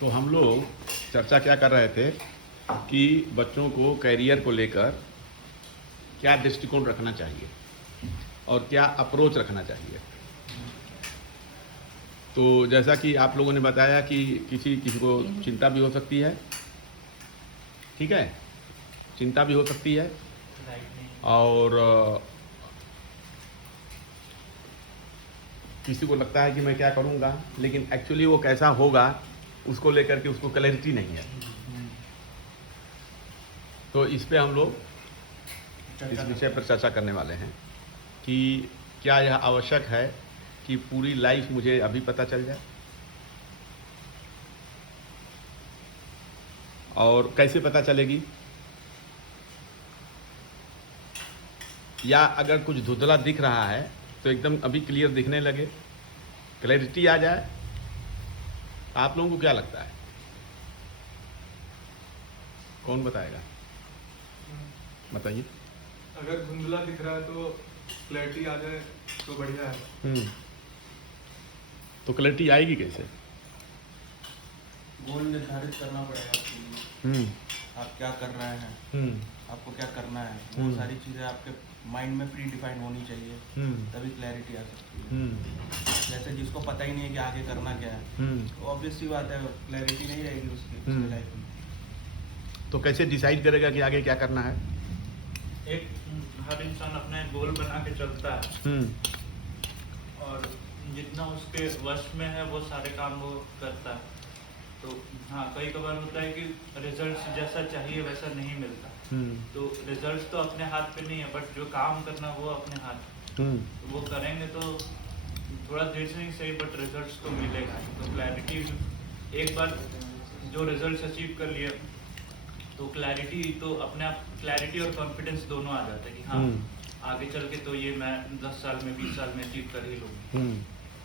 तो हम लोग चर्चा क्या कर रहे थे कि बच्चों को कैरियर को लेकर क्या दृष्टिकोण रखना चाहिए और क्या अप्रोच रखना चाहिए। तो जैसा कि आप लोगों ने बताया कि किसी किसी को चिंता भी हो सकती है, ठीक है, चिंता भी हो सकती है और किसी को लगता है कि मैं क्या करूँगा, लेकिन एक्चुअली वो कैसा होगा उसको लेकर के उसको क्लैरिटी नहीं है। तो इस पे हम लोग इस विषय पर चर्चा करने वाले हैं कि क्या यह आवश्यक है कि पूरी लाइफ मुझे अभी पता चल जाए और कैसे पता चलेगी, या अगर कुछ धुंधला दिख रहा है तो एकदम अभी क्लियर दिखने लगे, क्लैरिटी आ जाए। आप लोगों को क्या लगता है, कौन बताएगा, बताइए। अगर धुंधला दिख रहा है तो क्लैरिटी आ जाए तो बढ़िया है। तो क्लैरिटी आएगी कैसे? गोल निर्धारित करना पड़ेगा आपके लिए। आप क्या कर रहे हैं, आपको क्या करना है, वो सारी चीज़ें आपके माइंड में प्री डिफाइन होनी चाहिए, तभी क्लैरिटी आ सकती है। जैसे जिसको पता ही नहीं है कि आगे करना क्या है, तो ऑब्वियस सी बात है क्लैरिटी नहीं रहेगी उसकी लाइफ में। तो कैसे डिसाइड करेगा कि आगे क्या करना है? एक हर इंसान अपने गोल बना के चलता है और जितना उसके वश में है वो सारे काम वो करता है। तो हाँ, कई कबार होता है कि रिजल्ट जैसा चाहिए वैसा नहीं मिलता। तो रिजल्ट तो अपने हाथ पे नहीं है, बट जो काम करना वो अपने हाथ। तो वो करेंगे तो थोड़ा देर से ही सही, बट रिजल्ट तो मिलेगा। तो क्लैरिटी, एक बार जो रिजल्ट अचीव कर लिए तो क्लैरिटी तो अपने आप, क्लैरिटी और कॉन्फिडेंस दोनों आ जाता है कि हाँ आगे चल के तो ये मैं 10 साल में 20 साल में अचीव कर ही लूँगी।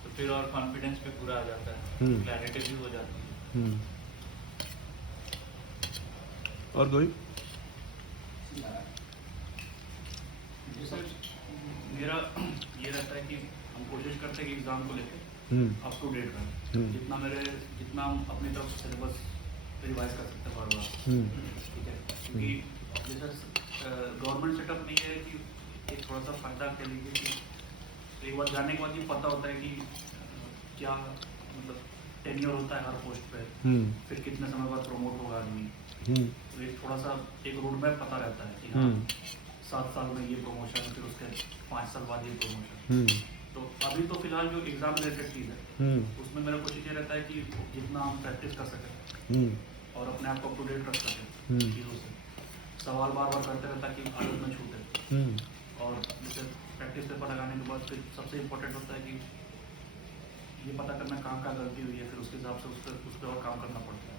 तो फिर और कॉन्फिडेंस पे पूरा आ जाता है, क्लैरिटी भी हो जाती है। और कोई? मेरा ये रहता है कि हम कोशिश करते हैं कि एग्ज़ाम को लेकर अप टू डेट रहें, जितना हम अपनी तरफ से सिलेबस रिवाइज कर सकते हैं बार बार, ठीक है। क्योंकि जैसे गवर्नमेंट सेटअप नहीं है कि एक थोड़ा सा फायदा कह लीजिए कि एक बार जाने के बाद ये पता होता है कि क्या मतलब टेन्योर होता है हर पोस्ट पे, फिर कितने समय बाद प्रमोट होगा आदमी। तो एक थोड़ा सा एक रोड मैप पता रहता है कि हाँ 7 साल में ये प्रमोशन, फिर उसके 5 साल बाद ये प्रमोशन। तो अभी तो फिलहाल जो एग्जाम रिलेटेड चीज़ है उसमें मेरा कोशिश ये रहता है कि जितना हम प्रैक्टिस कर सकें और अपने आप को अप टू डेट रख सकें चीज़ों से, सवाल बार बार करते रहता है कि आदत में छूटे। और जैसे प्रैक्टिस पेपर लगाने के बाद फिर सबसे इम्पोर्टेंट होता है कि ये पता करना कहाँ गलती हुई है, फिर उसके हिसाब से उस पर और काम करना पड़ता है।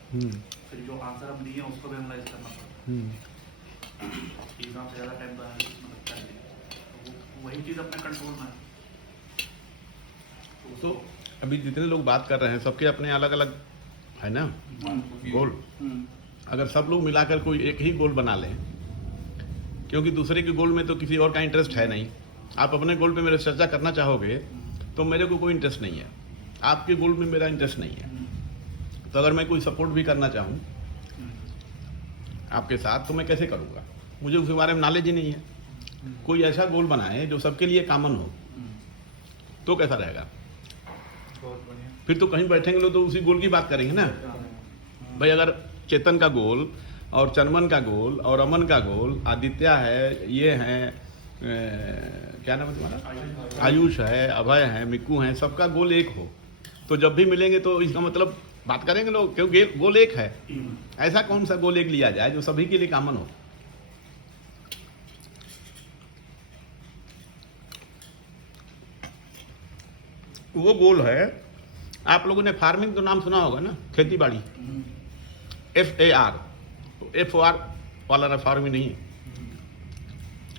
फिर जो आंसर हम दिए उसको भी एनालाइज करना पड़ता है। एग्जाम से ज़्यादा टाइम तो एनालिसिस में लगता है, तो वही चीज़ अपने कंट्रोल में है। तो अभी जितने लोग बात कर रहे हैं सबके अपने अलग अलग है ना गोल। अगर सब लोग मिलाकर कोई एक ही गोल बना लें, क्योंकि दूसरे के गोल में तो किसी और का इंटरेस्ट है नहीं। आप अपने गोल पे मेरे चर्चा करना चाहोगे तो मेरे को कोई इंटरेस्ट नहीं है, आपके गोल में मेरा इंटरेस्ट नहीं है। तो अगर मैं कोई सपोर्ट भी करना चाहूँ आपके साथ तो मैं कैसे करूँगा? मुझे उसके बारे में नॉलेज ही नहीं है। कोई ऐसा गोल बनाए जो सबके लिए कॉमन हो, तो कैसा रहेगा? बहुत बढ़िया। फिर तो कहीं बैठेंगे लोग तो उसी गोल की बात करेंगे ना। भाई अगर चेतन का गोल और चनमन का गोल और अमन का गोल, आदित्य है, ये हैं क्या नाम है तुम्हारा, आयुष है, अभय है, मिक्कू है, सबका गोल एक हो तो जब भी मिलेंगे तो इसका मतलब बात करेंगे लोग, क्योंकि गोल एक है। ऐसा कौन सा गोल एक लिया जाए जो सभी के लिए कॉमन हो? वो गोल है, आप लोगों ने फार्मिंग तो नाम सुना होगा ना, खेती बाड़ी, FAR, FOR वाला फार्मिंग नहीं है।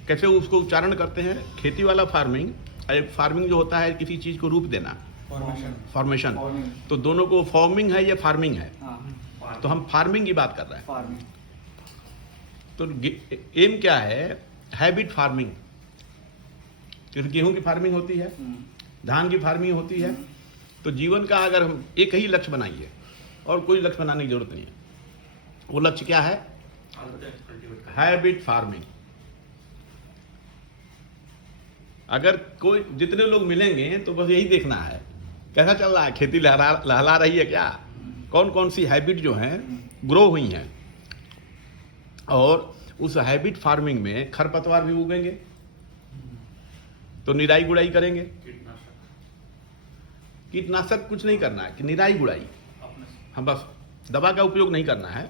कैसे उसको उच्चारण करते हैं? खेती वाला फार्मिंग, एक फार्मिंग जो होता है किसी चीज को रूप देना, फॉर्मेशन। तो दोनों को फॉर्मिंग है या फार्मिंग है? तो हम फार्मिंग की बात कर रहे हैं। तो एम क्या है? Habit farming. गेहूं की फार्मिंग होती है, धान की फार्मिंग होती है। तो जीवन का अगर हम एक ही लक्ष्य बनाइए और कोई लक्ष्य बनाने की जरूरत नहीं है। वो लक्ष्य क्या है? कल्टीवेट कर हैबिट फार्मिंग। अगर कोई जितने लोग मिलेंगे तो बस यही देखना है कैसा चल रहा है, खेती लहला रही है क्या, कौन कौन सी हैबिट जो हैं ग्रो हुई हैं, और उस हैबिट फार्मिंग में खरपतवार भी उगेंगे तो निराई गुड़ाई करेंगे। कीटनाशक कुछ नहीं करना है कि निराई गुड़ाई, अपने हम बस दवा का उपयोग नहीं करना है।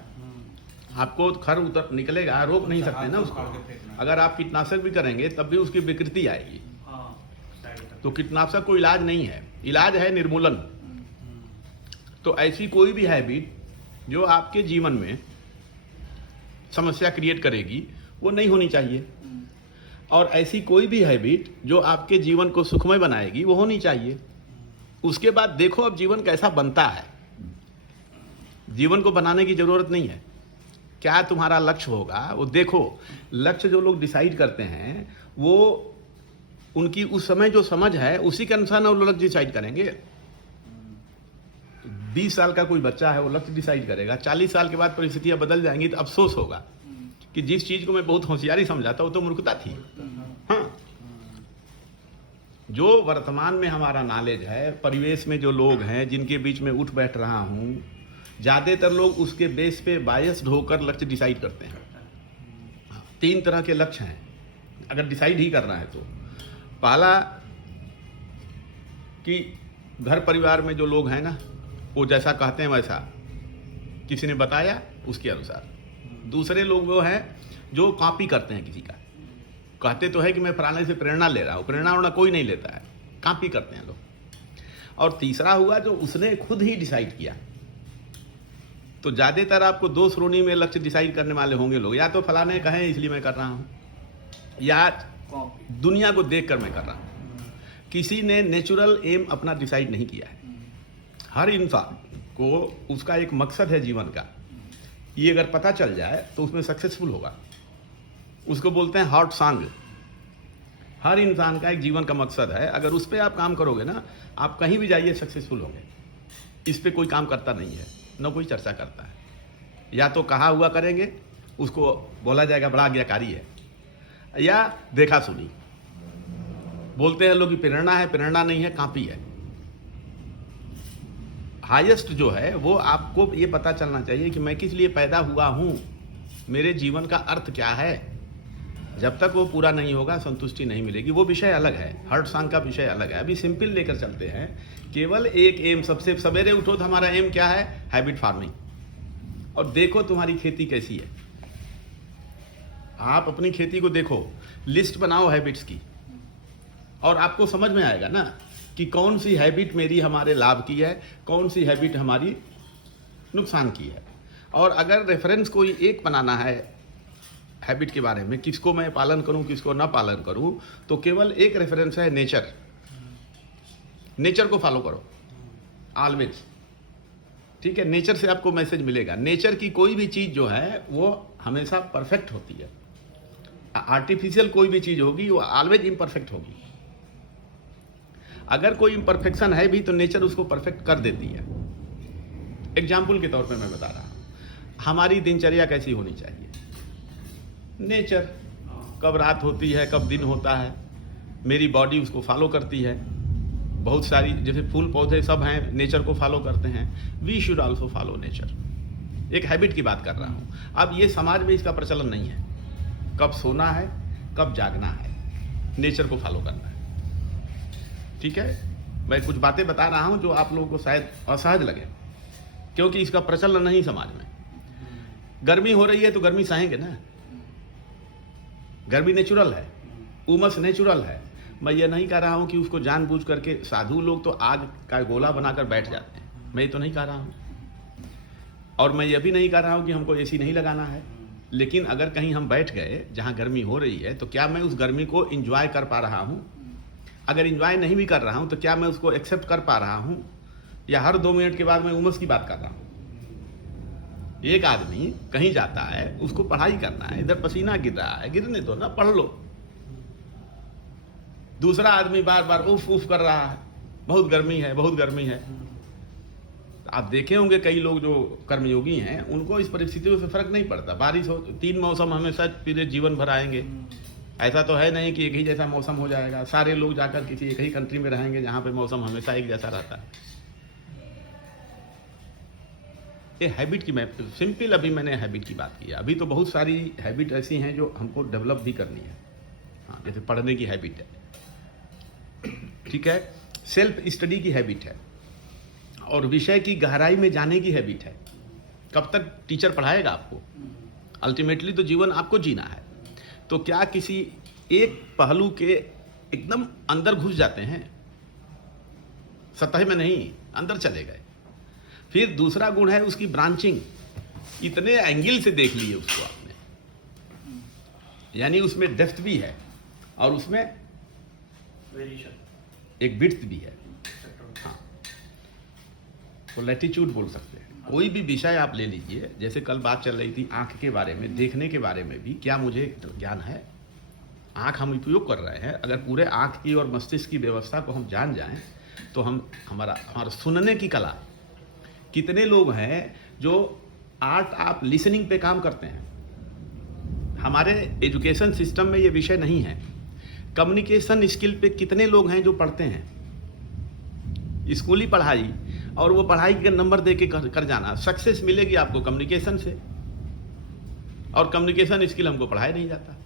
आपको खर उतर निकलेगा, रोक नहीं सकते ना उसको। अगर आप कीटनाशक भी करेंगे तब भी उसकी विकृति आएगी। हाँ साइड इफेक्ट। तो कीटनाशक कोई इलाज नहीं है, इलाज है निर्मूलन। तो ऐसी कोई भी हैबिट जो आपके जीवन में समस्या क्रिएट करेगी वो नहीं होनी चाहिए, और ऐसी कोई भी हैबिट जो आपके जीवन को सुखमय बनाएगी वो होनी चाहिए। उसके बाद देखो अब जीवन कैसा बनता है। जीवन को बनाने की जरूरत नहीं है, क्या तुम्हारा लक्ष्य होगा वो देखो। लक्ष्य जो लोग डिसाइड करते हैं वो उनकी उस समय जो समझ है उसी के अनुसार वो लक्ष्य डिसाइड करेंगे। 20 साल का कोई बच्चा है वो लक्ष्य डिसाइड करेगा, 40 साल के बाद परिस्थितियां बदल जाएंगी तो अफसोस होगा कि जिस चीज को मैं बहुत होशियारी समझा था वो तो मूर्खता थी। हाँ, जो वर्तमान में हमारा नॉलेज है, परिवेश में जो लोग हैं जिनके बीच में उठ बैठ रहा हूं, ज्यादातर लोग उसके बेस पे बायस्ड होकर लक्ष्य डिसाइड करते हैं। 3 तरह के लक्ष्य हैं अगर डिसाइड ही करना है तो। पहला कि घर परिवार में जो लोग हैं ना वो जैसा कहते हैं वैसा, किसी ने बताया उसके अनुसार। दूसरे लोग वो हैं जो कॉपी करते हैं किसी का, कहते तो है कि मैं फलाने से प्रेरणा ले रहा हूँ, प्रेरणा वरना कोई नहीं लेता है, कॉपी करते हैं लोग। और तीसरा हुआ जो उसने खुद ही डिसाइड किया। तो ज़्यादातर आपको 2 श्रेणी में लक्ष्य डिसाइड करने वाले होंगे लोग, या तो फलाने कहें इसलिए मैं कर रहा हूँ, या कॉपी। दुनिया को देख कर मैं कर रहा हूँ। किसी ने नेचुरल एम अपना डिसाइड नहीं किया है। हर इंसान को उसका एक मकसद है जीवन का, ये अगर पता चल जाए तो उसमें सक्सेसफुल होगा। उसको बोलते हैं हार्ट सॉन्ग। हर इंसान का एक जीवन का मकसद है, अगर उस पर आप काम करोगे ना आप कहीं भी जाइए सक्सेसफुल होंगे। इस पे कोई काम करता नहीं है, न कोई चर्चा करता है। या तो कहा हुआ करेंगे, उसको बोला जाएगा बड़ा आज्ञाकारी है, या देखा सुनी। बोलते हैं लोग कि प्रेरणा है, प्रेरणा नहीं है, कॉपी है। हाईएस्ट जो है वो आपको ये पता चलना चाहिए कि मैं किस लिए पैदा हुआ हूं, मेरे जीवन का अर्थ क्या है। जब तक वो पूरा नहीं होगा संतुष्टि नहीं मिलेगी। वो विषय अलग है, हर्ट सॉन्ग का विषय अलग है। अभी सिंपल लेकर चलते हैं, केवल एक एम। सबसे सवेरे उठो तो हमारा एम क्या है? Habit farming. और देखो तुम्हारी खेती कैसी है। आप अपनी खेती को देखो, लिस्ट बनाओ हैबिट्स की, और आपको समझ में आएगा ना कि कौन सी हैबिट मेरी हमारे लाभ की है, कौन सी हैबिट हमारी नुकसान की है। और अगर रेफरेंस कोई एक बनाना है हैबिट के बारे में, किसको मैं पालन करूं किसको ना पालन करूं, तो केवल एक रेफरेंस है नेचर। नेचर को फॉलो करो ऑलवेज, ठीक है। नेचर से आपको मैसेज मिलेगा। नेचर की कोई भी चीज़ जो है वो हमेशा परफेक्ट होती है। आर्टिफिशियल कोई भी चीज़ होगी वो ऑलवेज इम्परफेक्ट होगी। अगर कोई इम्परफेक्शन है भी तो नेचर उसको परफेक्ट कर देती है। एग्जाम्पल के तौर पे मैं बता रहा हूँ, हमारी दिनचर्या कैसी होनी चाहिए। नेचर, कब रात होती है कब दिन होता है, मेरी बॉडी उसको फॉलो करती है। बहुत सारी जैसे फूल पौधे सब हैं नेचर को फॉलो करते हैं। We should also follow nature. एक हैबिट की बात कर रहा हूँ। अब ये समाज में इसका प्रचलन नहीं है, कब सोना है कब जागना है, नेचर को फॉलो करना है, ठीक है। मैं कुछ बातें बता रहा हूँ जो आप लोगों को शायद असहज लगे, क्योंकि इसका प्रचलन नहीं समाज में। गर्मी हो रही है तो गर्मी सहेंगे ना, गर्मी नेचुरल है, उमस नेचुरल है। मैं ये नहीं कह रहा हूँ कि उसको जानबूझ करके साधु लोग तो आग का गोला बनाकर बैठ जाते हैं, मैं ये तो नहीं कह रहा हूँ। और मैं ये भी नहीं कह रहा हूँ कि हमको एसी नहीं लगाना है। लेकिन अगर कहीं हम बैठ गए जहाँ गर्मी हो रही है तो क्या मैं उस गर्मी को इंजॉय कर पा रहा हूँ? अगर इंजॉय नहीं भी कर रहा हूँ तो क्या मैं उसको एक्सेप्ट कर पा रहा हूँ, या हर 2 मिनट के बाद मैं उमस की बात कर रहा हूँ? एक आदमी कहीं जाता है, उसको पढ़ाई करना है, इधर पसीना गिर रहा है, गिरने दो ना, पढ़ लो। दूसरा आदमी बार बार उफ उफ कर रहा है, बहुत गर्मी है बहुत गर्मी है। आप देखे होंगे कई लोग जो कर्मयोगी हैं उनको इस परिस्थितियों से फर्क नहीं पड़ता। बारिश हो, 3 मौसम हमेशा पूरे जीवन भर आएंगे। ऐसा तो है नहीं कि एक ही जैसा मौसम हो जाएगा। सारे लोग जाकर किसी एक ही कंट्री में रहेंगे जहाँ पे मौसम हमेशा एक जैसा रहता है। ये हैबिट की, मैं सिंपल अभी मैंने हैबिट की बात की है। अभी तो बहुत सारी हैबिट ऐसी हैं जो हमको डेवलप भी करनी है। हाँ, जैसे पढ़ने की हैबिट है, ठीक है, सेल्फ स्टडी की हैबिट है, और विषय की गहराई में जाने की हैबिट है। कब तक टीचर पढ़ाएगा आपको? अल्टीमेटली तो जीवन आपको जीना है। तो क्या किसी एक पहलू के एकदम अंदर घुस जाते हैं? सतह में नहीं, अंदर चले गए। फिर दूसरा गुण है उसकी ब्रांचिंग। इतने एंगल से देख लिए उसको आपने, यानी उसमें डेप्थ भी है और उसमें वेरिएशन एक विड्थ भी है। हाँ, तो लैटिट्यूड बोल सकते हैं। कोई भी विषय आप ले लीजिए, जैसे कल बात चल रही थी आंख के बारे में, देखने के बारे में भी क्या मुझे ज्ञान है? आंख हम उपयोग कर रहे हैं। अगर पूरे आंख की और मस्तिष्क की व्यवस्था को हम जान जाएं तो हमारा सुनने की कला। कितने लोग हैं जो आर्ट ऑफ लिसनिंग पे काम करते हैं? हमारे एजुकेशन सिस्टम में ये विषय नहीं है। कम्युनिकेशन स्किल पे कितने लोग हैं जो पढ़ते हैं? स्कूली पढ़ाई और वो पढ़ाई के नंबर दे के कर जाना। सक्सेस मिलेगी आपको कम्युनिकेशन से, और कम्युनिकेशन स्किल हमको पढ़ाया नहीं जाता।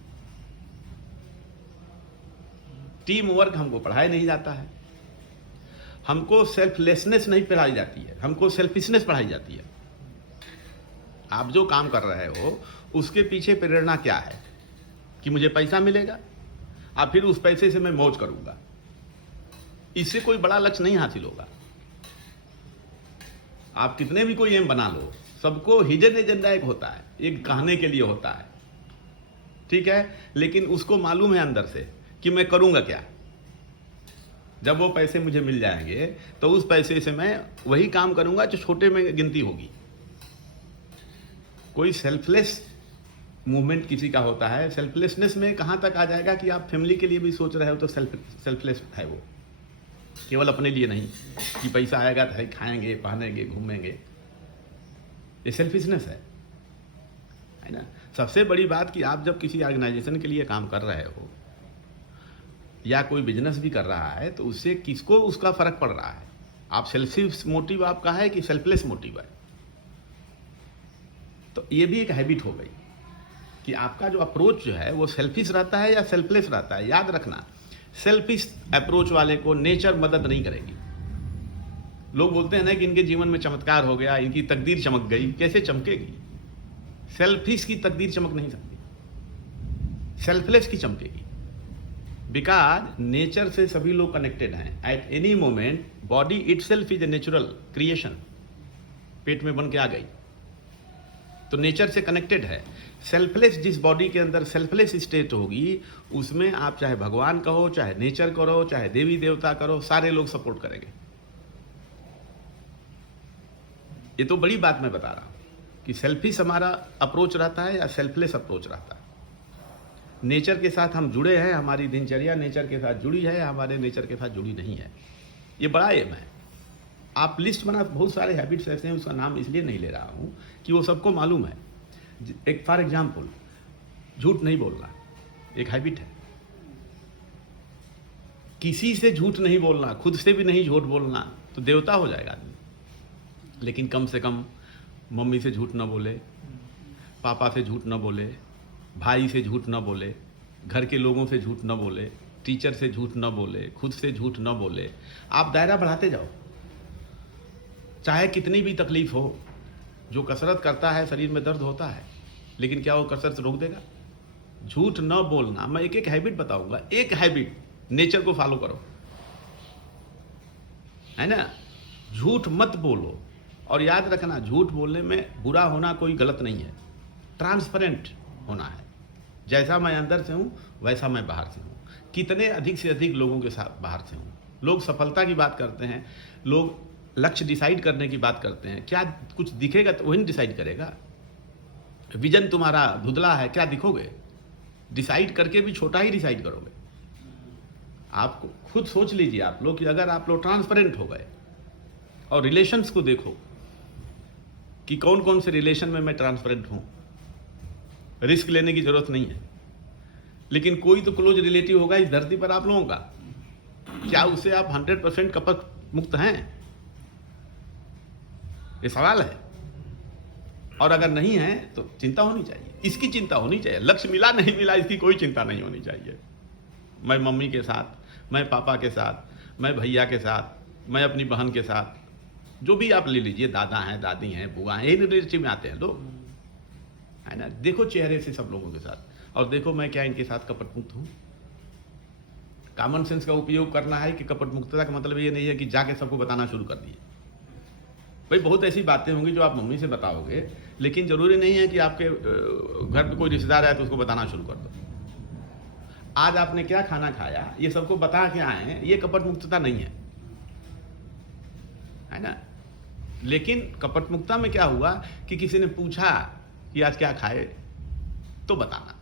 टीम वर्क हमको पढ़ाया नहीं जाता है। हमको सेल्फलेसनेस नहीं पढ़ाई जाती है, हमको सेल्फिशनेस पढ़ाई जाती है। आप जो काम कर रहे हो उसके पीछे प्रेरणा क्या है? कि मुझे पैसा मिलेगा और फिर उस पैसे से मैं मौज करूंगा। इससे कोई बड़ा लक्ष्य नहीं हासिल होगा। आप कितने भी कोई एम बना लो, सबको हिडन एजेंडा एक होता है, एक कहने के लिए होता है, ठीक है, लेकिन उसको मालूम है अंदर से कि मैं करूंगा क्या। जब वो पैसे मुझे मिल जाएंगे तो उस पैसे से मैं वही काम करूंगा जो छोटे में गिनती होगी। कोई सेल्फलेस मूवमेंट किसी का होता है। सेल्फलेसनेस में कहां तक आ जाएगा कि आप फैमिली के लिए भी सोच रहे हो तो सेल्फलेस है वो, केवल अपने लिए नहीं कि पैसा आएगा तो खाएंगे, पहनेंगे, घूमेंगे। ये सेल्फिशनेस है ना। सबसे बड़ी बात कि आप जब किसी ऑर्गेनाइजेशन के लिए काम कर रहे हो या कोई बिजनेस भी कर रहा है तो उससे किसको उसका फर्क पड़ रहा है? आप सेल्फिश मोटिव आपका है कि सेल्फलेस मोटिव है? तो ये भी एक हैबिट हो गई कि आपका जो अप्रोच जो है वो सेल्फिश रहता है या सेल्फलेस रहता है। याद रखना, सेल्फिश अप्रोच वाले को नेचर मदद नहीं करेगी। लोग बोलते हैं ना कि इनके जीवन में चमत्कार हो गया, इनकी तकदीर चमक गई। कैसे चमकेगी? सेल्फिश की तकदीर चमक नहीं सकती, सेल्फलेस की चमकेगी। बिकॉज नेचर से सभी लोग कनेक्टेड हैं। At any moment body itself is a natural creation. पेट में बन के आ गई तो नेचर से कनेक्टेड है। सेल्फलेस जिस बॉडी के अंदर सेल्फलेस स्टेट होगी उसमें आप चाहे भगवान कहो, चाहे नेचर करो, चाहे देवी देवता करो, सारे लोग सपोर्ट करेंगे। ये तो बड़ी बात मैं बता रहा हूं कि सेल्फिश हमारा अप्रोच रहता है या सेल्फलेस अप्रोच रहता है। नेचर के साथ हम जुड़े हैं, हमारी दिनचर्या नेचर के साथ जुड़ी है, हमारे नेचर के साथ जुड़ी नहीं है। ये बड़ा एम है। आप लिस्ट बना, बहुत सारे हैबिट्स ऐसे हैं, उसका नाम इसलिए नहीं ले रहा हूं कि वो सबको मालूम है। एक फॉर एग्जाम्पल, झूठ नहीं बोलना एक हैबिट है। किसी से झूठ नहीं बोलना, खुद से भी नहीं झूठ बोलना, तो देवता हो जाएगा आदमी। लेकिन कम से कम मम्मी से झूठ न बोले, पापा से झूठ न बोले, भाई से झूठ न बोले, घर के लोगों से झूठ न बोले, टीचर से झूठ न बोले, खुद से झूठ न बोले। आप दायरा बढ़ाते जाओ, चाहे कितनी भी तकलीफ हो। जो कसरत करता है शरीर में दर्द होता है, लेकिन क्या वो कसरत रोक देगा? झूठ न बोलना। मैं एक एक हैबिट बताऊंगा, एक हैबिट, नेचर को फॉलो करो, है ना। झूठ मत बोलो, और याद रखना झूठ बोलने में बुरा होना कोई गलत नहीं है। ट्रांसपेरेंट होना है। जैसा मैं अंदर से हूं वैसा मैं बाहर से हूं। कितने अधिक से अधिक लोगों के साथ बाहर से हूं। लोग सफलता की बात करते हैं, लोग लक्ष्य डिसाइड करने की बात करते हैं। क्या कुछ दिखेगा तो वही डिसाइड करेगा। विजन तुम्हारा धुंधला है, क्या दिखोगे? डिसाइड करके भी छोटा ही डिसाइड करोगे। आप खुद सोच लीजिए आप लोग कि अगर आप लोग ट्रांसपेरेंट हो गए और रिलेशंस को देखो, कि कौन कौन से रिलेशन में मैं ट्रांसपेरेंट हूँ, रिस्क लेने की जरूरत नहीं है। लेकिन कोई तो क्लोज रिलेटिव होगा इस धरती पर आप लोगों का, क्या उससे आप 100% कपट मुक्त हैं? ये सवाल है। और अगर नहीं है तो चिंता होनी चाहिए, इसकी चिंता होनी चाहिए। लक्ष्य मिला नहीं मिला इसकी कोई चिंता नहीं होनी चाहिए। मैं मम्मी के साथ, मैं पापा के साथ, मैं भैया के साथ, मैं अपनी बहन के साथ, जो भी आप ले लीजिए, दादा हैं, दादी हैं, बुआ हैं, यही रिलेटिव में आते हैं लोग, है ना। देखो चेहरे से सब लोगों के साथ, और देखो मैं क्या इनके साथ कपट मुक्त हूँ। कॉमन सेंस का उपयोग करना है कि कपट मुक्तता का मतलब ये नहीं है कि जाके सबको बताना शुरू कर दिए। भाई बहुत ऐसी बातें होंगी जो आप मम्मी से बताओगे, लेकिन जरूरी नहीं है कि आपके घर पे कोई रिश्तेदार आए तो उसको बताना शुरू कर दो। आज आपने क्या खाना खाया ये सबको बता के आए हैं, ये कपट मुक्तता नहीं है ना। लेकिन कपट मुक्तता में क्या हुआ कि किसी ने पूछा कि आज क्या खाए तो बताना,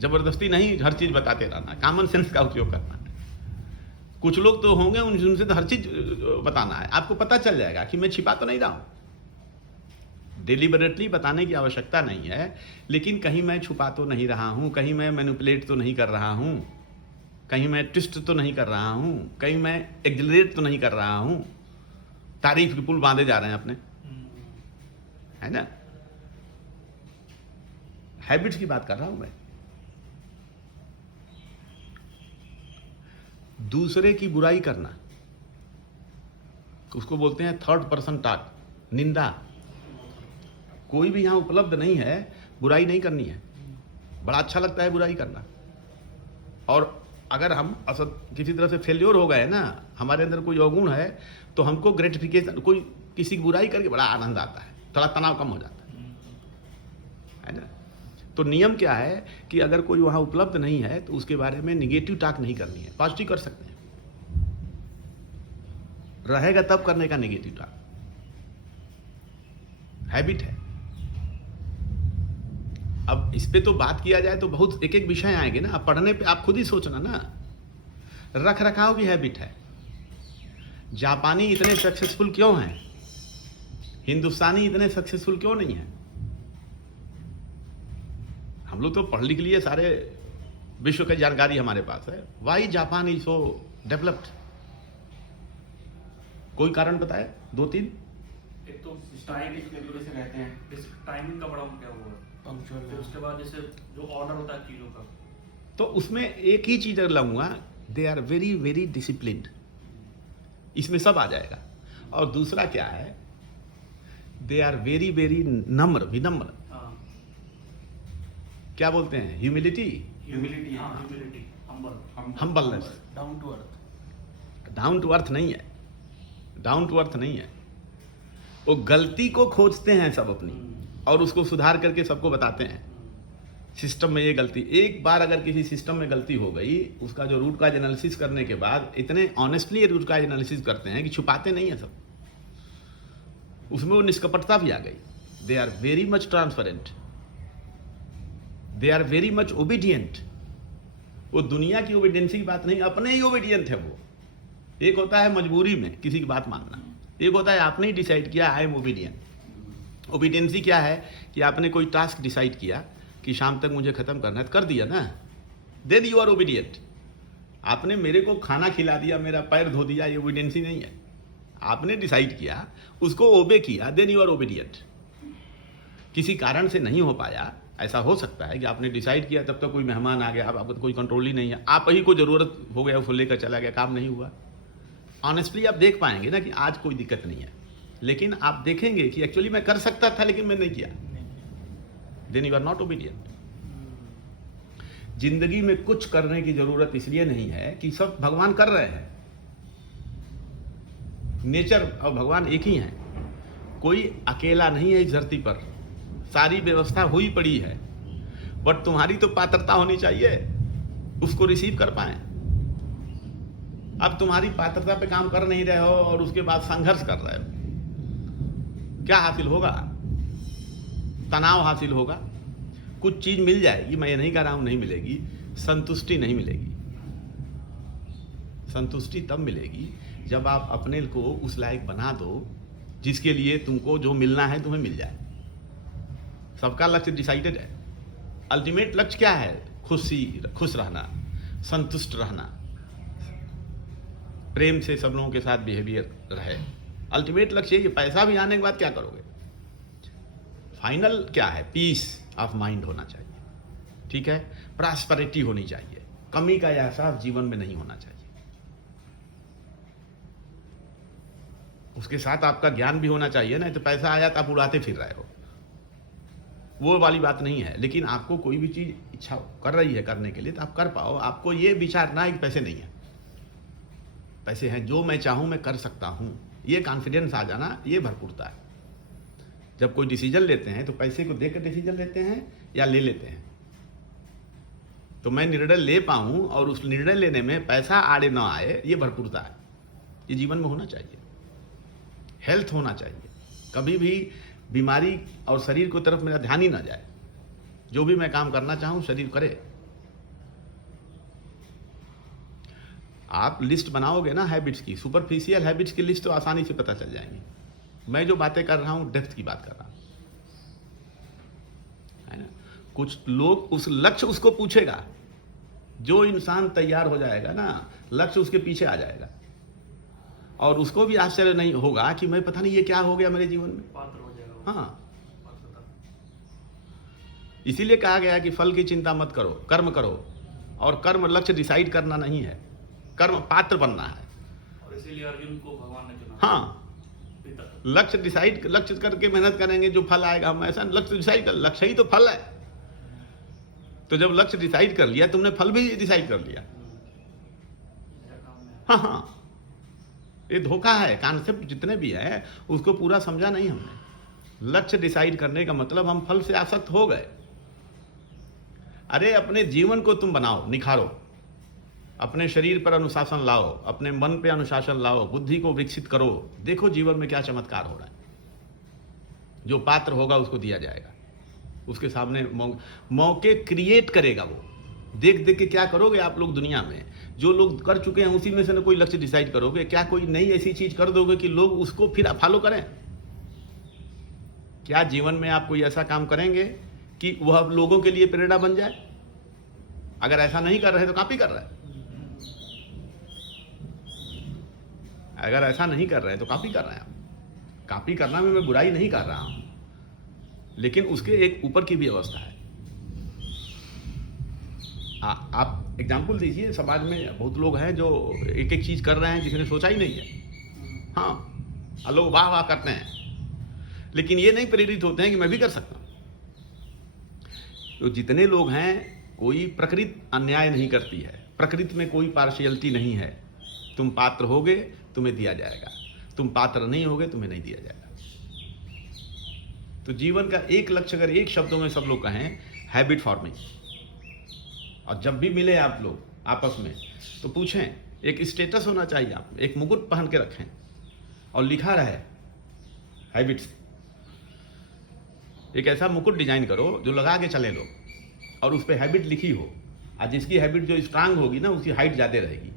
जबरदस्ती नहीं हर चीज बताते रहना, कॉमन सेंस का उपयोग करना। कुछ लोग तो होंगे उनसे तो हर चीज बताना है, आपको पता चल जाएगा कि मैं छिपा तो नहीं रहा हूं। डिलिबरेटली बताने की आवश्यकता नहीं है, लेकिन कहीं मैं छुपा तो नहीं रहा हूं, कहीं मैं मैनिपुलेट तो नहीं कर रहा हूं, कहीं मैं ट्विस्ट तो नहीं कर रहा हूं, कहीं मैं एक्जिलरेट तो नहीं कर रहा हूं। तारीफ के पुल बांधे जा रहे हैं अपने, है ना। हैबिट्स की बात कर रहा हूं मैं। दूसरे की बुराई करना, उसको बोलते हैं थर्ड पर्सन टॉक, निंदा। कोई भी यहां उपलब्ध नहीं है, बुराई नहीं करनी है। बड़ा अच्छा लगता है बुराई करना, और अगर हम किसी तरह से फेल्योर हो गए ना, हमारे अंदर कोई अवगुण है, तो हमको ग्रेटिफिकेशन, कोई किसी की बुराई करके बड़ा आनंद आता है, थोड़ा तनाव कम हो जाता है ना। तो नियम क्या है कि अगर कोई वहां उपलब्ध नहीं है तो उसके बारे में निगेटिव टॉक नहीं करनी है, पॉजिटिव कर सकते हैं। रहेगा तब करने का निगेटिव टॉक, हैबिट है। अब इस पे तो बात किया जाए तो बहुत एक एक विषय आएंगे ना, अब पढ़ने पे आप खुद ही सोचना ना। रख रखाव की हैबिट है। जापानी इतने सक्सेसफुल क्यों हैं, हिंदुस्तानी इतने सक्सेसफुल क्यों नहीं है? हम लोग तो पढ़ लिख लिए, सारे विश्व की जानकारी हमारे पास है। Why Japan is so developed? कोई कारण बताए, दो तीन। एक तो स्टाइलिश तरीके से रहते हैं, टाइमिंग का बड़ा क्या हुआ, पंक्चुअल। फिर उसके बाद जैसे जो ऑर्डर होता है चीजों का, तो उसमें एक ही चीज लाऊंगा, they are very very disciplined, इसमें सब आ जाएगा। और दूसरा क्या है, दे आर वेरी वेरी नम्र, विनम्र। क्या बोलते हैं, humility, humility, humility, humbleness. Down to earth. Down to earth नहीं है, डाउन टू अर्थ नहीं है। वो गलती को खोजते हैं सब अपनी, और उसको सुधार करके सबको बताते हैं। सिस्टम में ये गलती, एक बार अगर किसी सिस्टम में गलती हो गई, उसका जो रूट काज एनालिसिस करने के बाद इतने ऑनेस्टली रूट काज एनालिसिस करते हैं कि छुपाते नहीं है सब, उसमें वो निष्कपटता भी आ गई। They are very much transparent, they are very much obedient. वो दुनिया की ओबीडियंसी की बात नहीं, अपने ही ओबीडियंट है वो। एक होता है मजबूरी में किसी की बात मानना, एक होता है आपने ही डिसाइड किया आई एम ओबीडियंट। ओबीडियंसी क्या है कि आपने कोई टास्क डिसाइड किया कि शाम तक मुझे खत्म करना है, कर दिया ना, देन यू आर ओबीडियंट। आपने मेरे को खाना खिला दिया, मेरा पैर धो दिया, ये ओबीडियंसी नहीं है। आपने डिसाइड किया, उसको ओबे किया, देन यू आर ओबीडियंट। किसी कारण से नहीं हो पाया, ऐसा हो सकता है कि आपने डिसाइड किया, तब तक कोई मेहमान आ गया, आपको कोई कंट्रोल ही नहीं है, आप ही को जरूरत हो गया, उसको लेकर चला गया, काम नहीं हुआ। ऑनेस्टली आप देख पाएंगे ना कि आज कोई दिक्कत नहीं है, लेकिन आप देखेंगे कि एक्चुअली मैं कर सकता था लेकिन मैं नहीं किया, then you are not obedient. जिंदगी में कुछ करने की जरूरत इसलिए नहीं है कि सब भगवान कर रहे हैं। नेचर और भगवान एक ही हैं, कोई अकेला नहीं है इस धरती पर, सारी व्यवस्था हुई पड़ी है। बट तुम्हारी तो पात्रता होनी चाहिए, उसको रिसीव कर पाए। अब तुम्हारी पात्रता पे काम कर नहीं रहे हो और उसके बाद संघर्ष कर रहे हो, क्या हासिल होगा? तनाव हासिल होगा। कुछ चीज मिल जाएगी, मैं ये नहीं कह रहा हूं नहीं मिलेगी, संतुष्टि नहीं मिलेगी। संतुष्टि तब मिलेगी जब आप अपने को उस लायक बना दो जिसके लिए तुमको जो मिलना है तुम्हें मिल जाए। सबका लक्ष्य डिसाइडेड है। अल्टीमेट लक्ष्य क्या है? खुश रहना, संतुष्ट रहना, प्रेम से सब लोगों के साथ बिहेवियर रहे। अल्टीमेट लक्ष्य ये। पैसा भी आने के बाद क्या करोगे? फाइनल क्या है? पीस ऑफ माइंड होना चाहिए, ठीक है? प्रॉस्पेरिटी होनी चाहिए, कमी का एहसास जीवन में नहीं होना चाहिए। उसके साथ आपका ज्ञान भी होना चाहिए ना, तो पैसा आया तो आप उड़ाते फिर रहे हो, वो वाली बात नहीं है। लेकिन आपको कोई भी चीज इच्छा कर रही है करने के लिए तो आप कर पाओ। आपको ये विचार ना कि पैसे नहीं है, पैसे हैं, जो मैं चाहूं मैं कर सकता हूं, ये कॉन्फिडेंस आ जाना, ये भरपूरता है। जब कोई डिसीजन लेते हैं तो पैसे को देकर डिसीजन लेते हैं या ले लेते हैं? तो मैं निर्णय ले पाऊं और उस निर्णय लेने में पैसा आड़े ना आए, ये भरपूरता है। ये जीवन में होना चाहिए। हेल्थ होना चाहिए, कभी भी बीमारी और शरीर की तरफ मेरा ध्यान ही ना जाए। जो भी मैं काम करना चाहूं शरीर करे। आप लिस्ट बनाओगे ना हैबिट्स की, सुपरफिशियल हैबिट्स की लिस्ट तो आसानी से पता चल जाएंगी। मैं जो बातें कर रहा हूं डेप्थ की बात कर रहा हूं, है ना? कुछ लोग उस लक्ष्य उसको पूछेगा, जो इंसान तैयार हो जाएगा ना, लक्ष्य उसके पीछे आ जाएगा और उसको भी आश्चर्य नहीं होगा कि मैं पता नहीं ये क्या हो गया मेरे जीवन में। पात्र हो जाएगा। हाँ, इसीलिए कहा गया कि फल की चिंता मत करो, कर्म करो। और कर्म लक्ष्य डिसाइड करना नहीं है, कर्म पात्र बनना है। और इसीलिए अर्जुन को भगवान ने चुना। हाँ, लक्ष्य डिसाइड, लक्ष्य करके मेहनत करेंगे जो फल आएगा, हम ऐसा लक्ष्य डिसाइड कर, लक्ष्य ही तो फल है। तो जब लक्ष्य डिसाइड कर लिया तुमने, फल भी डिसाइड कर लिया। हाँ हाँ, ये धोखा है। कॉन्सेप्ट जितने भी है उसको पूरा समझा नहीं हमने। लक्ष्य डिसाइड करने का मतलब हम फल से आसक्त हो गए। अरे अपने जीवन को तुम बनाओ, निखारो, अपने शरीर पर अनुशासन लाओ, अपने मन पे अनुशासन लाओ, बुद्धि को विकसित करो। देखो जीवन में क्या चमत्कार हो रहा है। जो पात्र होगा उसको दिया जाएगा, उसके सामने मौके क्रिएट करेगा वो। देख देख के क्या करोगे आप लोग दुनिया में? जो लोग कर चुके हैं उसी में से ना कोई लक्ष्य डिसाइड करोगे क्या? कोई नई ऐसी चीज कर दोगे कि लोग उसको फिर फॉलो करें? क्या जीवन में आप कोई ऐसा काम करेंगे कि वह अब लोगों के लिए प्रेरणा बन जाए? अगर ऐसा नहीं कर रहे तो कॉपी कर रहे हैं। अगर ऐसा नहीं कर रहे तो कॉपी कर रहे हैं। कॉपी करना में मैं बुराई नहीं कर रहा हूं, लेकिन उसके एक ऊपर की भी अवस्था है। आप एग्जाम्पल दीजिए, समाज में बहुत लोग हैं जो एक एक चीज कर रहे हैं जिसने सोचा ही नहीं है। हाँ, लोग वाह वाह करते हैं, लेकिन ये नहीं प्रेरित होते हैं कि मैं भी कर सकता हूं। तो जितने लोग हैं, कोई प्रकृति अन्याय नहीं करती है, प्रकृति में कोई पार्शियलिटी नहीं है। तुम पात्र होगे तुम्हें दिया जाएगा, तुम पात्र नहीं होगे तुम्हें नहीं दिया जाएगा। तो जीवन का एक लक्ष्य अगर एक शब्दों में सब लोग कहें, हैबिट फॉर्मिंग। और जब भी मिले आप लोग आपस में तो पूछें, एक स्टेटस होना चाहिए, आप एक मुकुट पहन के रखें और लिखा रहे हैबिट्स। एक ऐसा मुकुट डिजाइन करो जो लगा के चले लोग, और उस पर हैबिट लिखी हो। और जिसकी हैबिट जो स्ट्रांग होगी ना, उसकी हाइट ज़्यादा रहेगी।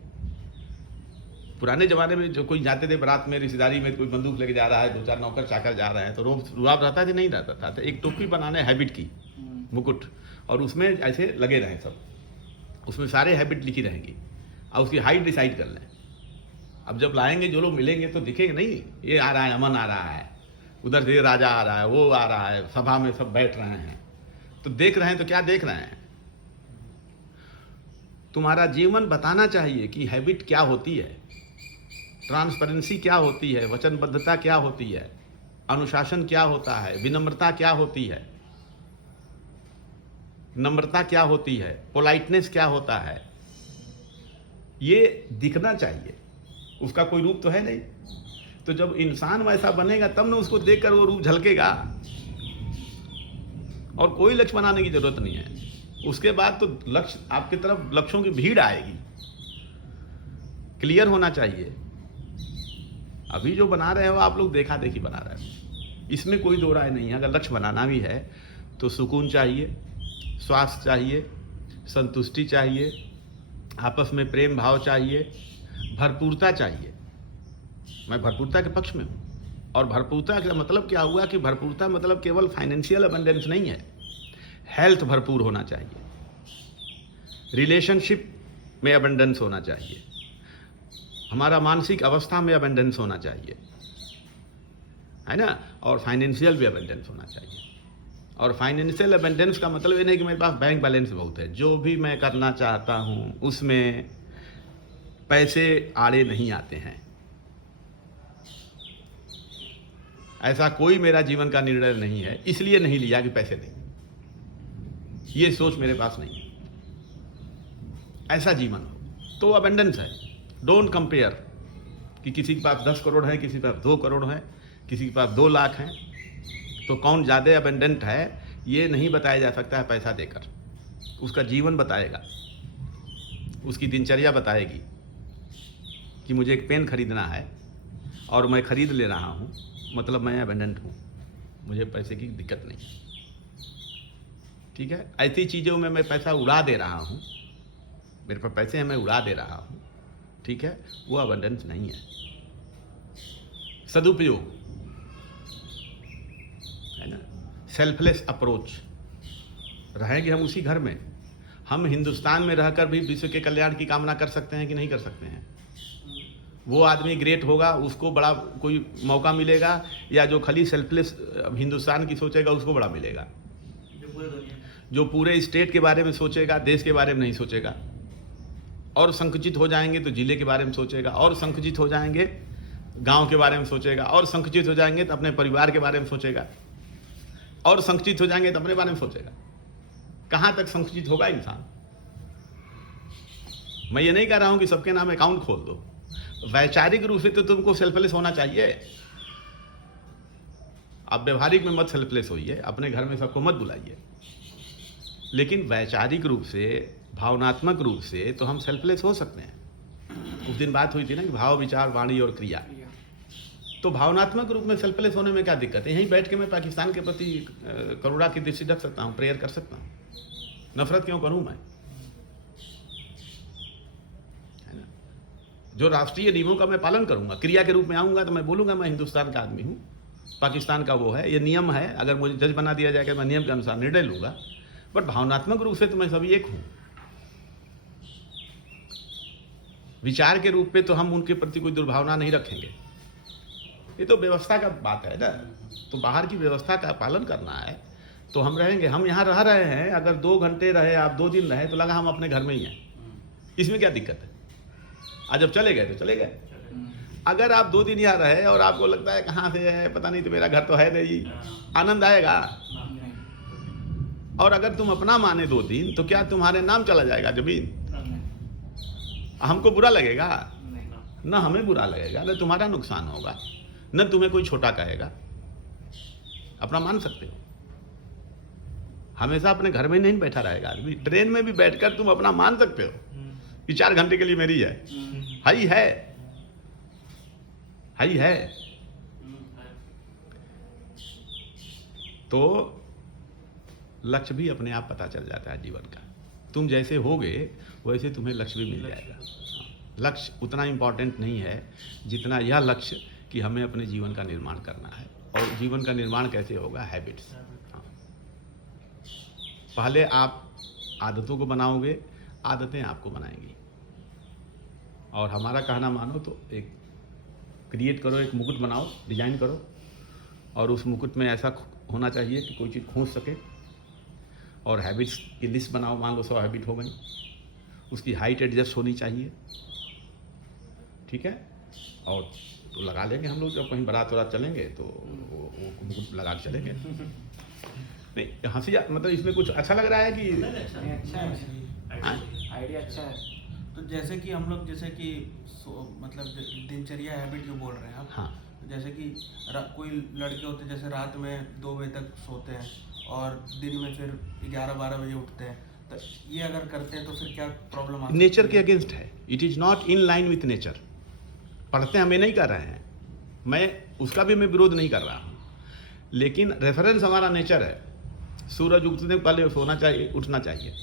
पुराने जमाने में जो कोई जाते थे बारात में, रिश्तेदारी में, कोई बंदूक लेके जा रहा है, 2-4 नौकर चाकर जा रहे हैं, तो रुआब रहता था नहीं रहता था। तो एक टोपी बनाने हैबिट की, मुकुट, और उसमें ऐसे लगे रहें सब, उसमें सारे हैबिट लिखी रहेंगी और उसकी हाइट डिसाइड कर लें। अब जब लाएंगे जो लोग मिलेंगे तो दिखेगा नहीं, ये आ रहा है, अमन आ रहा है, उधर से राजा आ रहा है, वो आ रहा है, सभा में सब बैठ रहे हैं, तो देख रहे हैं। तो क्या देख रहे हैं? तुम्हारा जीवन बताना चाहिए कि हैबिट क्या होती है, ट्रांसपेरेंसी क्या होती है, वचनबद्धता क्या होती है, अनुशासन क्या होता है, विनम्रता क्या होती है, नम्रता क्या होती है, पोलाइटनेस क्या होता है। ये दिखना चाहिए। उसका कोई रूप तो है नहीं। तो जब इंसान वैसा बनेगा तब ना उसको देखकर वो रूप झलकेगा। और कोई लक्ष्य बनाने की जरूरत नहीं है। उसके बाद तो लक्ष्य आपकी तरफ, लक्ष्यों की भीड़ आएगी। क्लियर होना चाहिए। अभी जो बना रहे हो आप लोग, देखा देखी बना रहे हो, इसमें कोई दो राय नहीं है। अगर लक्ष्य बनाना भी है तो सुकून चाहिए, स्वास्थ्य चाहिए, संतुष्टि चाहिए, आपस में प्रेम भाव चाहिए, भरपूरता चाहिए। मैं भरपूरता के पक्ष में हूँ। और भरपूरता का मतलब क्या हुआ कि भरपूरता मतलब केवल फाइनेंशियल अबंडेंस नहीं है, हेल्थ भरपूर होना चाहिए, रिलेशनशिप में अबंडेंस होना चाहिए, हमारा मानसिक अवस्था में अबंडेंस होना चाहिए, है ना, और फाइनेंशियल भी अबंडेंस होना चाहिए। और फाइनेंशियल अबंडेंस का मतलब ये नहीं कि मेरे पास बैंक बैलेंस बहुत है, जो भी मैं करना चाहता हूँ उसमें पैसे आड़े नहीं आते हैं। ऐसा कोई मेरा जीवन का निर्णय नहीं है, इसलिए नहीं लिया कि पैसे नहीं, ये सोच मेरे पास नहीं है। ऐसा जीवन हो तो अबंडेंस है। डोंट कंपेयर कि किसी के पास 10 करोड़ है, किसी के पास 2 करोड़ है, किसी के पास 2 लाख है, तो कौन ज़्यादा अबंडेंट है ये नहीं बताया जा सकता है पैसा देकर। उसका जीवन बताएगा, उसकी दिनचर्या बताएगी कि मुझे एक पेन खरीदना है और मैं खरीद ले रहा हूँ, मतलब मैं अबंडेंट हूँ, मुझे पैसे की दिक्कत नहीं। ठीक है, ऐसी चीज़ों में मैं पैसा उड़ा दे रहा हूँ, मेरे पास पैसे हैं मैं उड़ा दे रहा हूँ, ठीक है, वो अबंडेंस नहीं है। सदुपयोग है ना, सेल्फलेस अप्रोच। रहेंगे हम उसी घर में, हम हिंदुस्तान में रहकर भी विश्व के कल्याण की कामना कर सकते हैं कि नहीं कर सकते हैं? वो आदमी ग्रेट होगा, उसको बड़ा कोई मौका मिलेगा, या जो खाली सेल्फलेस हिंदुस्तान की सोचेगा उसको बड़ा मिलेगा? जो पूरे स्टेट के बारे में सोचेगा, देश के बारे में नहीं सोचेगा, और संकुचित हो जाएंगे तो जिले के बारे में सोचेगा, और संकुचित हो जाएंगे गांव के बारे में सोचेगा, और संकुचित हो जाएंगे तो अपने परिवार के बारे में सोचेगा, और संकुचित हो जाएंगे तो अपने बारे में सोचेगा। कहाँ तक संकुचित होगा इंसान? मैं ये नहीं कह रहा हूं कि सबके नाम अकाउंट खोल दो, वैचारिक रूप से तो तुमको सेल्फलेस होना चाहिए। आप व्यवहारिक में मत सेल्फलेस होइए, अपने घर में सबको मत बुलाइए, लेकिन वैचारिक रूप से, भावनात्मक रूप से तो हम सेल्फलेस हो सकते हैं। उस दिन बात हुई थी ना कि भाव, विचार, वाणी और क्रिया। तो भावनात्मक रूप में सेल्फलेस होने में क्या दिक्कत है? यहीं बैठ के मैं पाकिस्तान के प्रति करुणा की दृष्टि रख सकता हूँ, प्रेयर कर सकता हूँ, नफरत क्यों करूँ मैं? है ना, जो राष्ट्रीय नियमों का मैं पालन करूंगा, क्रिया के रूप में आऊंगा तो मैं बोलूंगा मैं हिंदुस्तान का आदमी हूँ, पाकिस्तान का वो है, ये नियम है। अगर मुझे जज बना दिया जाएगा मैं नियम के अनुसार निर्णय लूंगा, बट भावनात्मक रूप से तो मैं सभी एक हूँ। विचार के रूप में तो हम उनके प्रति कोई दुर्भावना नहीं रखेंगे। ये तो व्यवस्था का बात है ना, तो बाहर की व्यवस्था का पालन करना है तो हम रहेंगे। हम यहाँ रह रहे हैं, अगर 2 घंटे रहे, आप 2 दिन रहे, तो लगा हम अपने घर में ही हैं, इसमें क्या दिक्कत है? आज जब चले गए तो चले गए। अगर आप 2 दिन यहाँ रहे और आपको लगता है कहाँ से है पता नहीं, तो मेरा घर तो है नहीं, आनंद आएगा? और अगर तुम अपना माने 2 दिन, तो क्या तुम्हारे नाम चला जाएगा जमीन? हमको बुरा लगेगा? न हमें बुरा लगेगा, न तुम्हारा नुकसान होगा, न तुम्हें कोई छोटा कहेगा। अपना मान सकते हो। हमेशा अपने घर में नहीं बैठा रहेगा आदमी, ट्रेन में भी बैठकर तुम अपना मान सकते हो कि 4 घंटे के लिए मेरी है। हाई है। तो लक्ष्य भी अपने आप पता चल जाता है जीवन का। तुम जैसे होगे वैसे तुम्हें लक्ष्य भी मिल जाएगा। लक्ष्य उतना इम्पोर्टेंट नहीं है जितना यह लक्ष्य कि हमें अपने जीवन का निर्माण करना है। और जीवन का निर्माण कैसे होगा? हैबिट्स। पहले आप आदतों को बनाओगे, आदतें आपको बनाएंगी। और हमारा कहना मानो तो एक क्रिएट करो, एक मुकुट बनाओ, डिजाइन करो, और उस मुकुट में ऐसा होना चाहिए कि कोई चीज़ खोज सके। और हैबिट्स की लिस्ट बनाओ, मान लो 100 हैबिट हो गई, उसकी हाइट एडजस्ट होनी चाहिए, ठीक है। और तो लगा लेंगे हम लोग, जब कहीं बारात वारात चलेंगे तो वो मुकुट लगा के चलेंगे। नहीं हंसी मतलब इसमें कुछ अच्छा लग रहा है कि अच्छा है, आइडिया अच्छा है। तो जैसे कि हम लोग जैसे कि मतलब दिनचर्या हैबिट जो बोल रहे हैं आप, हाँ, जैसे कि कोई लड़के होते हैं जैसे रात में 2 बजे तक सोते हैं और दिन में फिर 11-12 बजे उठते हैं, तो ये अगर करते हैं तो फिर क्या प्रॉब्लम आती है? नेचर के अगेंस्ट है। It is not in line with nature. पढ़ते हमें नहीं कर रहे हैं, मैं उसका भी मैं विरोध नहीं कर रहा हूँ, लेकिन रेफरेंस हमारा नेचर है। सूरज उगने से पहले सोना चाहिए, उठना चाहिए,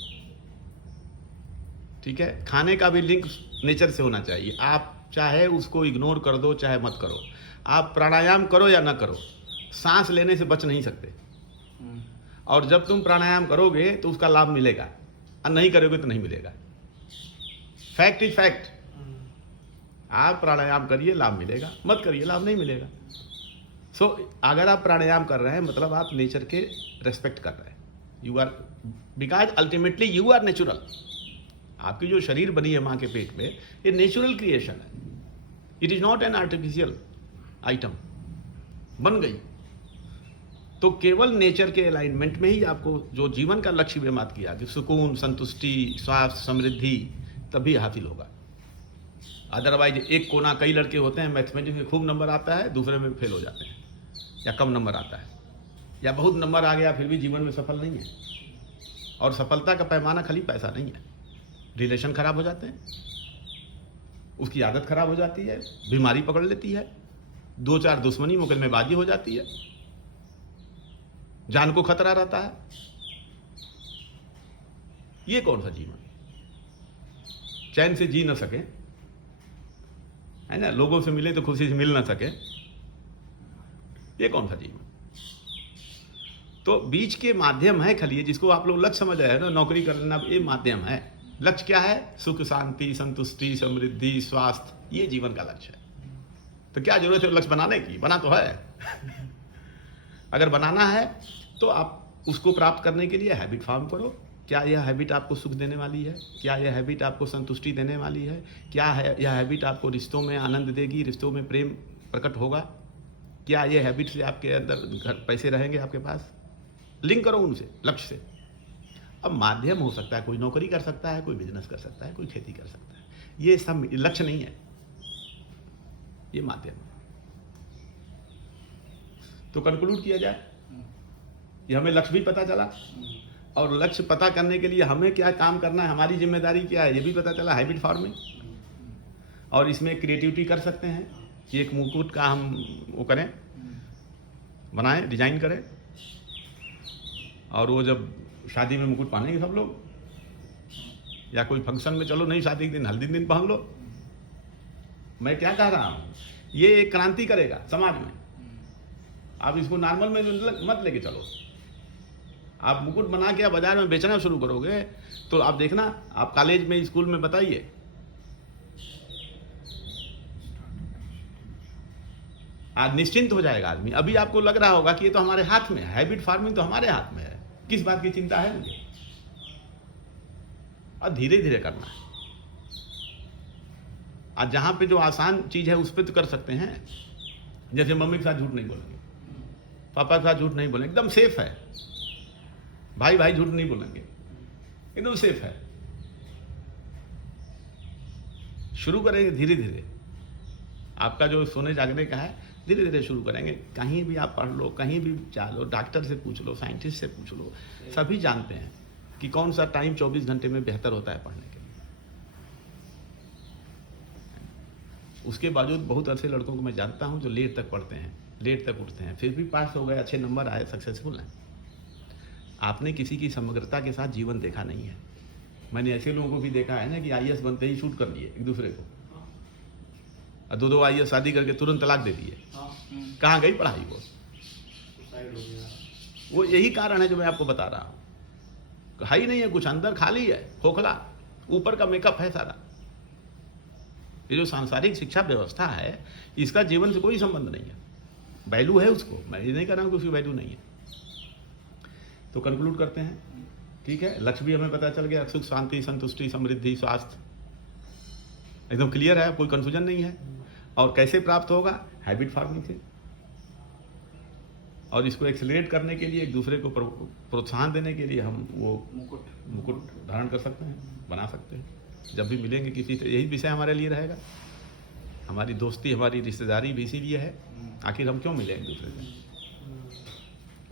ठीक है। खाने का भी लिंक नेचर से होना चाहिए। आप चाहे उसको इग्नोर कर दो, चाहे मत करो, आप प्राणायाम करो या ना करो, सांस लेने से बच नहीं सकते। और जब तुम प्राणायाम करोगे तो उसका लाभ मिलेगा, और नहीं करोगे तो नहीं मिलेगा। Fact is fact. आप प्राणायाम करिए, लाभ मिलेगा, मत करिए, लाभ नहीं मिलेगा। सो अगर आप प्राणायाम कर रहे हैं मतलब आप नेचर के रेस्पेक्ट कर रहे हैं। You are, because ultimately you are natural. आपकी जो शरीर बनी है माँ के पेट में, ये नेचुरल क्रिएशन है। It is not an artificial item, बन गई। तो केवल नेचर के अलाइनमेंट में ही आपको जो जीवन का लक्ष्य बेमात किया कि सुकून, संतुष्टि, स्वास्थ्य, समृद्धि, तभी हासिल होगा। अदरवाइज एक कोना, कई लड़के होते हैं मैथमेटिक्स में खूब नंबर आता है, दूसरे में फेल हो जाते हैं, या कम नंबर आता है, या बहुत नंबर आ गया फिर भी जीवन में सफल नहीं है। और सफलता का पैमाना खाली पैसा नहीं है। रिलेशन खराब हो जाते हैं, उसकी आदत खराब हो जाती है, बीमारी पकड़ लेती है, 2-4 दुश्मनी मुकदमेबाजी हो जाती है, जान को खतरा रहता है। ये कौन सा जीवन? चैन से जी न सके, है ना, लोगों से मिले तो खुशी से मिल ना सके, ये कौन सा जीवन? तो बीच के माध्यम है खाली, जिसको आप लोग लक्ष्य समझ रहे हैं ना, नौकरी करना ये माध्यम है। लक्ष्य क्या है? सुख, शांति, संतुष्टि, समृद्धि, स्वास्थ्य, ये जीवन का लक्ष्य है। तो क्या जरूरत है लक्ष्य बनाने की? बना तो है। अगर बनाना है तो आप उसको प्राप्त करने के लिए हैबिट फॉर्म करो। क्या यह हैबिट आपको सुख देने वाली है? क्या यह हैबिट आपको संतुष्टि देने वाली है? क्या है यह हैबिट आपको रिश्तों में आनंद देगी, रिश्तों में प्रेम प्रकट होगा? क्या यह हैबिट से आपके अंदर घर पैसे रहेंगे आपके पास? लिंक करो उनसे, लक्ष्य से। अब माध्यम हो सकता है, कोई नौकरी कर सकता है, कोई बिजनेस कर सकता है, कोई खेती कर सकता है, ये सब लक्ष्य नहीं है, ये माध्यम है। तो कंक्लूड किया जाए, ये हमें लक्ष्य भी पता चला, और लक्ष्य पता करने के लिए हमें क्या काम करना है, हमारी जिम्मेदारी क्या है, ये भी पता चला। हैबिट फॉर्मिंग, और इसमें क्रिएटिविटी कर सकते हैं कि एक मुकुट का हम वो करें, बनाएं, डिजाइन करें, और वो जब शादी में मुकुट पहनेंगे सब लोग, या कोई फंक्शन में, चलो नहीं शादी के दिन, हल्दी दिन पहन लो। मैं क्या कह रहा हूँ, ये एक क्रांति करेगा समाज में। आप इसको नॉर्मल में मत लेके चलो। आप मुकुट बना के बाजार में बेचना शुरू करोगे तो आप देखना, आप कॉलेज में, स्कूल में बताइए, आज निश्चिंत हो जाएगा आदमी। अभी आपको लग रहा होगा कि ये तो हमारे हाथ में है, हैबिट फार्मिंग तो हमारे हाथ में है, किस बात की चिंता है मुझे? और धीरे धीरे करना है। आज जहां पे जो आसान चीज है उस पर तो कर सकते हैं। जैसे मम्मी के साथ झूठ नहीं बोलेंगे, पापा के साथ झूठ नहीं बोलेंगे, एकदम सेफ है। भाई भाई झूठ नहीं बोलेंगे, एकदम सेफ है। शुरू करेंगे धीरे धीरे। आपका जो सोने जागने का है, धीरे धीरे शुरू करेंगे। कहीं भी आप पढ़ लो, कहीं भी जा लो, डॉक्टर से पूछ लो, साइंटिस्ट से पूछ लो, सभी जानते हैं कि कौन सा टाइम 24 घंटे में बेहतर होता है पढ़ने के लिए। उसके बावजूद बहुत ऐसे लड़कों को मैं जानता हूं जो लेट तक पढ़ते हैं, लेट तक उठते हैं, फिर भी पास हो गए, अच्छे नंबर आए, सक्सेसफुल हैं। आपने किसी की समग्रता के साथ जीवन देखा नहीं है। मैंने ऐसे लोगों को भी देखा है ना कि आईएएस बनते ही शूट कर लिए एक दूसरे को, और 2-2 आईएएस शादी करके तुरंत तलाक दे दिए। कहाँ गई पढ़ाई? वो यही कारण है जो मैं आपको बता रहा हूँ। है ही नहीं है कुछ, अंदर खाली है, खोखला, ऊपर का मेकअप है सारा। ये जो सांसारिक शिक्षा व्यवस्था है, इसका जीवन से कोई संबंध नहीं है। वैल्यू है उसको, मैं ये नहीं कह रहा हूँ कि उसकी वैल्यू नहीं है। तो कंक्लूड करते हैं, ठीक है। लक्ष्य भी हमें पता चल गया, सुख, शांति, संतुष्टि, समृद्धि, स्वास्थ्य, एकदम क्लियर है, कोई कंफ्यूजन नहीं है। और कैसे प्राप्त होगा? हैबिट फार्मिंग से। और इसको एक्सेलरेट करने के लिए, एक दूसरे को प्रोत्साहन देने के लिए हम वो मुकुट धारण कर सकते हैं, बना सकते हैं। जब भी मिलेंगे किसी से, यही विषय हमारे लिए रहेगा। हमारी दोस्ती, हमारी रिश्तेदारी भी इसीलिए है। आखिर हम क्यों मिले एक दूसरे से?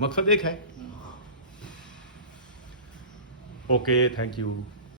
मकसद एक है। Okay, thank you.